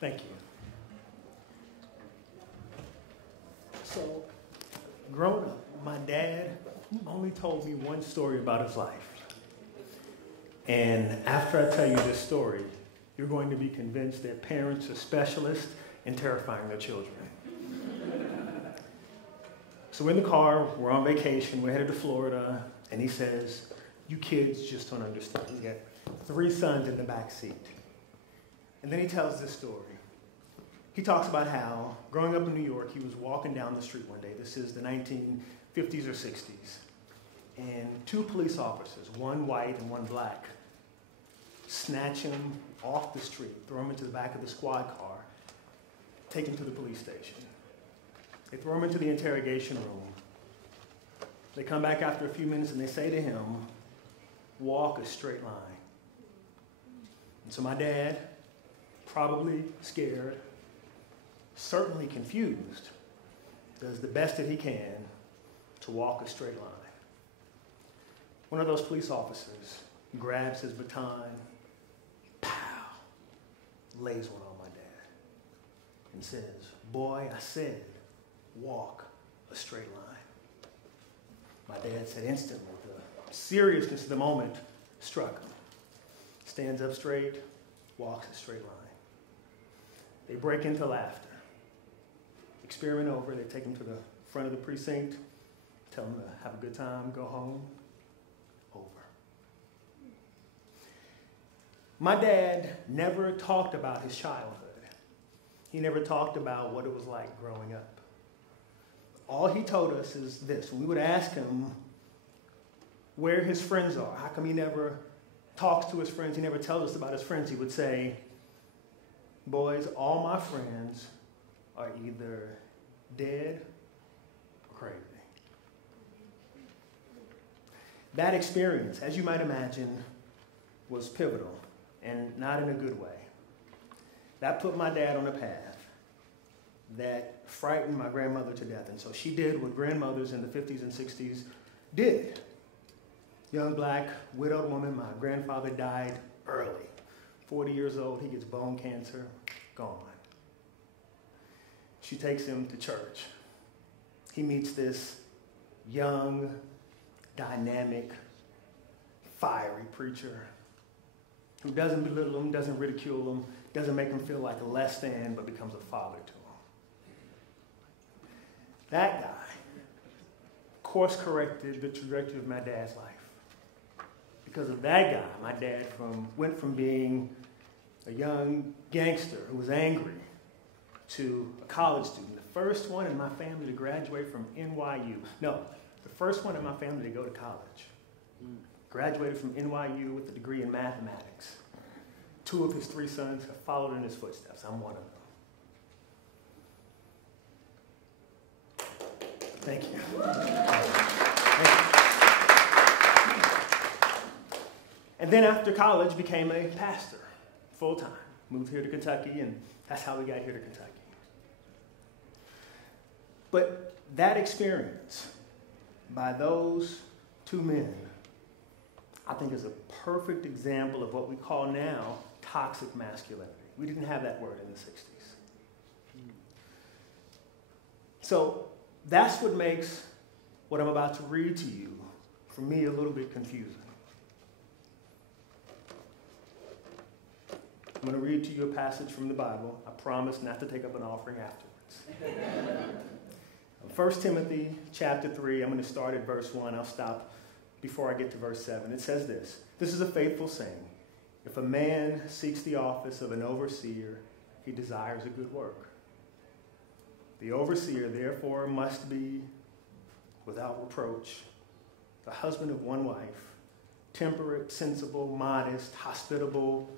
Thank you. So, growing up, my dad only told me one story about his life. And after I tell you this story, you're going to be convinced that parents are specialists in terrifying their children. So in the car, we're on vacation, we're headed to Florida, and he says, "You kids just don't understand." He got 3 sons in the back seat. And then he tells this story. He talks about how, growing up in New York, he was walking down the street one day. This is the 1950s or 60s. And 2 police officers, one white and one black, snatch him off the street, throw him into the back of the squad car, take him to the police station. They throw him into the interrogation room. They come back after a few minutes and they say to him, "Walk a straight line." And so my dad, probably scared, certainly confused, does the best that he can to walk a straight line. One of those police officers grabs his baton, pow, lays one on my dad, and says, "Boy, I said, walk a straight line." My dad said instantly, the seriousness of the moment struck him. Stands up straight, walks a straight line. They break into laughter. Experiment over, they take him to the front of the precinct, tell him to have a good time, go home. Over. My dad never talked about his childhood. He never talked about what it was like growing up. All he told us is this. When we would ask him where his friends are, how come he never talks to his friends, he never tells us about his friends, he would say, "Boys, all my friends are either dead or crazy." That experience, as you might imagine, was pivotal, and not in a good way. That put my dad on a path that frightened my grandmother to death, and so she did what grandmothers in the 50s and 60s did. Young black, widowed woman, my grandfather died early. 40 years old, he gets bone cancer, gone. She takes him to church. He meets this young, dynamic, fiery preacher who doesn't belittle him, doesn't ridicule him, doesn't make him feel like a less than, but becomes a father to him. That guy course-corrected the trajectory of my dad's life. Because of that guy, my dad went from being a young gangster who was angry to a college student, the first one in my family to graduate from NYU. No, the first one in my family to go to college. Graduated from NYU with a degree in mathematics. 2 of his 3 sons have followed in his footsteps. I'm one of them. Thank you. Thank you. And then after college, became a pastor, full-time. Moved here to Kentucky, and that's how we got here to Kentucky. But that experience by those 2 men, I think, is a perfect example of what we call now toxic masculinity. We didn't have that word in the 60s. So that's what makes what I'm about to read to you, for me, a little bit confusing. I'm going to read to you a passage from the Bible. I promise not to take up an offering afterwards. 1 Timothy chapter 3, I'm going to start at verse 1. I'll stop before I get to verse 7. It says this. This is a faithful saying. If a man seeks the office of an overseer, he desires a good work. The overseer, therefore, must be without reproach, the husband of one wife, temperate, sensible, modest, hospitable,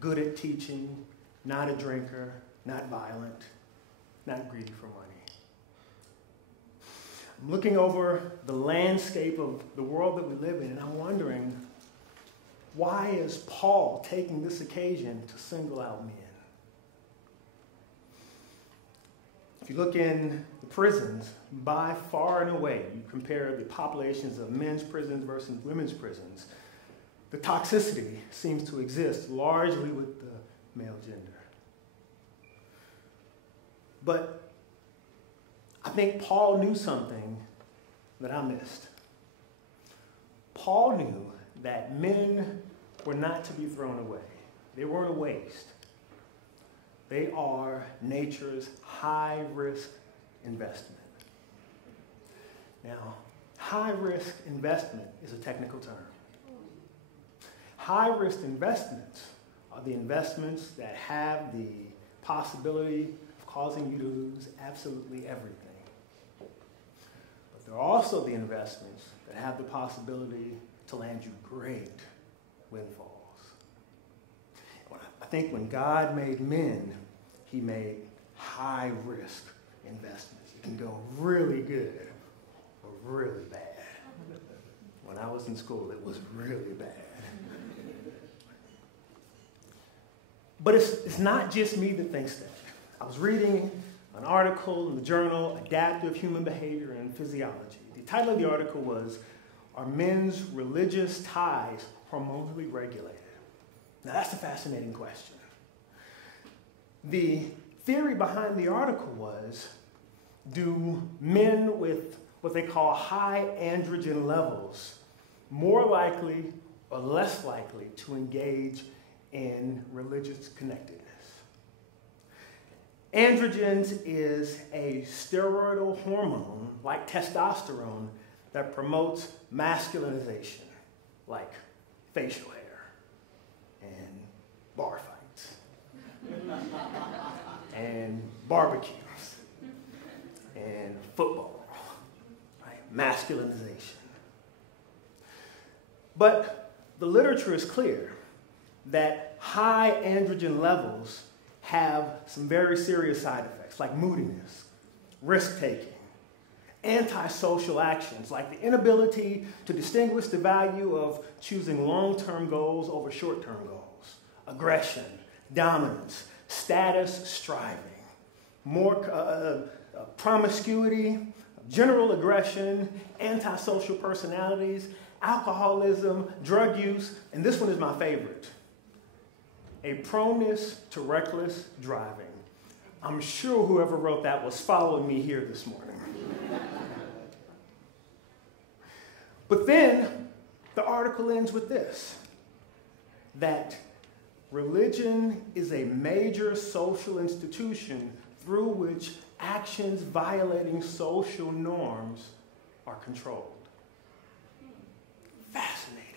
good at teaching, not a drinker, not violent, not greedy for money. I'm looking over the landscape of the world that we live in, and I'm wondering, why is Paul taking this occasion to single out men? If you look in the prisons, by far and away, you compare the populations of men's prisons versus women's prisons, the toxicity seems to exist largely with the male gender. But I think Paul knew something that I missed. Paul knew that men were not to be thrown away. They weren't a waste. They are nature's high-risk investment. Now, high-risk investment is a technical term. High-risk investments are the investments that have the possibility of causing you to lose absolutely everything. But they're also the investments that have the possibility to land you great windfalls. I think when God made men, he made high-risk investments. It can go really good or really bad. When I was in school, it was really bad. But it's not just me that thinks that. I was reading an article in the journal Adaptive Human Behavior and Physiology. The title of the article was, "Are Men's Religious Ties Hormonally Regulated?" Now that's a fascinating question. The theory behind the article was, do men with what they call high androgen levels more likely or less likely to engage in religious connectedness? Androgens is a steroidal hormone, like testosterone, that promotes masculinization, like facial hair and bar fights and barbecues and football, right? Masculinization. But the literature is clear that high androgen levels have some very serious side effects, like moodiness, risk-taking, antisocial actions, like the inability to distinguish the value of choosing long-term goals over short-term goals, aggression, dominance, status striving, more promiscuity, general aggression, antisocial personalities, alcoholism, drug use, and this one is my favorite, a proneness to reckless driving. I'm sure whoever wrote that was following me here this morning. But then the article ends with this, that religion is a major social institution through which actions violating social norms are controlled. Fascinating.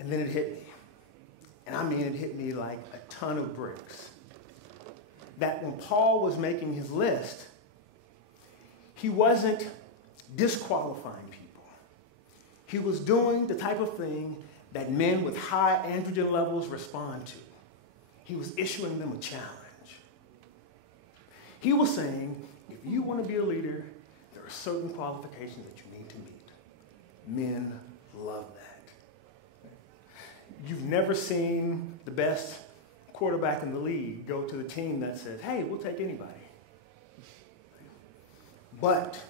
And then it hit me. And I mean, it hit me like a ton of bricks. That when Paul was making his list, he wasn't disqualifying people. He was doing the type of thing that men with high androgen levels respond to. He was issuing them a challenge. He was saying, if you want to be a leader, there are certain qualifications that you need to meet. Men love that. You've never seen the best quarterback in the league go to the team that says, hey, we'll take anybody. But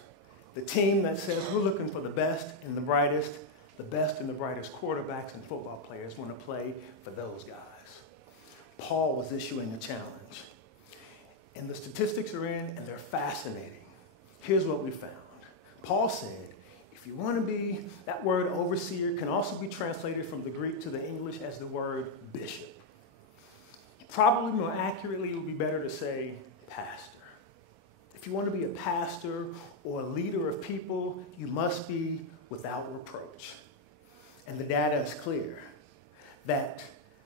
the team that says we're looking for the best and the brightest quarterbacks and football players want to play for those guys. Paul was issuing a challenge. And the statistics are in, and they're fascinating. Here's what we found. Paul said, if you want to be, that word overseer can also be translated from the Greek to the English as the word bishop. Probably more accurately, it would be better to say pastor. If you want to be a pastor or a leader of people, you must be without reproach. And the data is clear that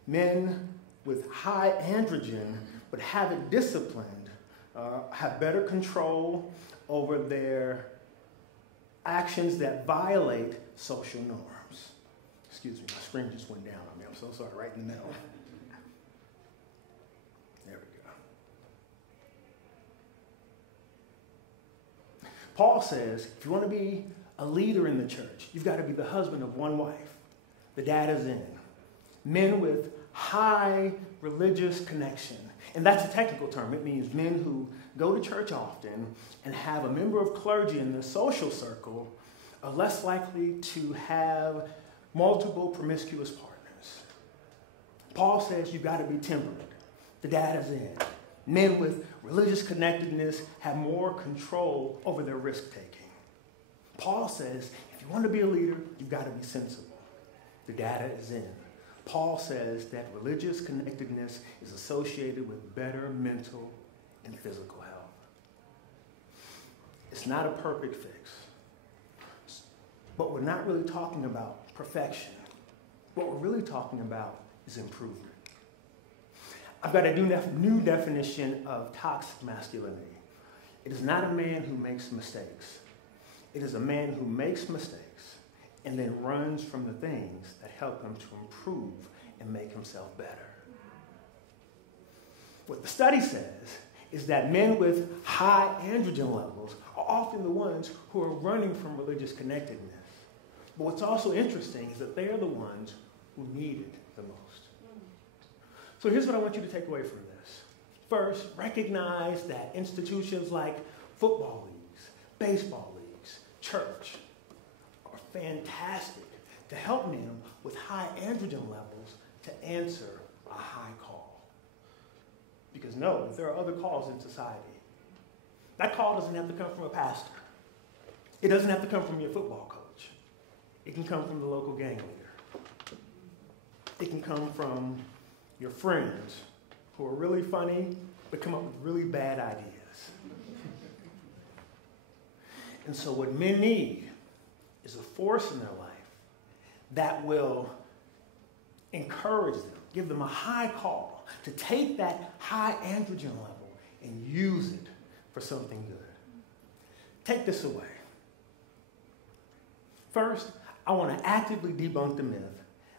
men with high androgen but have it disciplined, have better control over their actions that violate social norms. Excuse me, my screen just went down on me. I'm so sorry, right in the middle. There we go. Paul says, if you want to be a leader in the church, you've got to be the husband of one wife. The data's in. Men with high religious connection. And that's a technical term. It means men who go to church often and have a member of clergy in the social circle are less likely to have multiple promiscuous partners. Paul says you've got to be temperate. The data's in. Men with religious connectedness have more control over their risk-taking. Paul says if you want to be a leader, you've got to be sensible. The data is in. Paul says that religious connectedness is associated with better mental and physical health. It's not a perfect fix. But we're not really talking about perfection. What we're really talking about is improvement. I've got a new definition of toxic masculinity. It is not a man who makes mistakes. It is a man who makes mistakes and then runs from the things that help him to improve and make himself better. What the study says is that men with high androgen levels are often the ones who are running from religious connectedness. But what's also interesting is that they are the ones who need it the most. So here's what I want you to take away from this. First, recognize that institutions like football leagues, baseball leagues, church are fantastic to help men with high androgen levels to answer a high call. Because know that there are other calls in society. That call doesn't have to come from a pastor. It doesn't have to come from your football coach. It can come from the local gang leader. It can come from your friends who are really funny but come up with really bad ideas. And so what men need is a force in their life that will encourage them, give them a high call to take that high androgen level and use it for something good. Take this away. First, I want to actively debunk the myth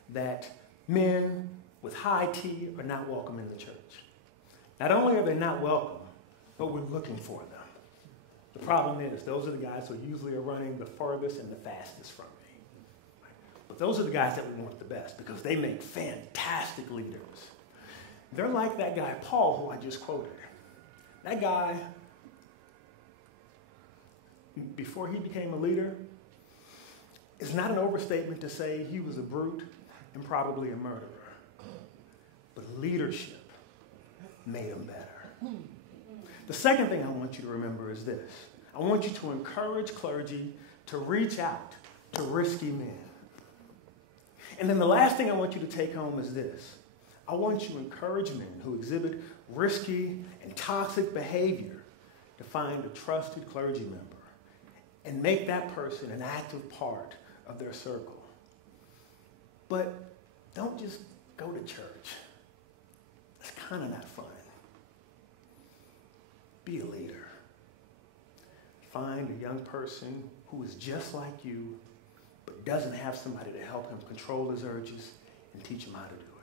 that men with high T are not welcome in the church. Not only are they not welcome, but we're looking for them. The problem is, those are the guys who usually are running the furthest and the fastest from me. But those are the guys that we want the best because they make fantastic leaders. They're like that guy, Paul, who I just quoted. That guy, before he became a leader, it's not an overstatement to say he was a brute and probably a murderer. But leadership made him better. The second thing I want you to remember is this. I want you to encourage clergy to reach out to risky men. And then the last thing I want you to take home is this. I want you to encourage men who exhibit risky and toxic behavior to find a trusted clergy member and make that person an active part of their circle. But don't just go to church. It's kind of not fun. Be a leader. Find a young person who is just like you, but doesn't have somebody to help him control his urges and teach him how to do it.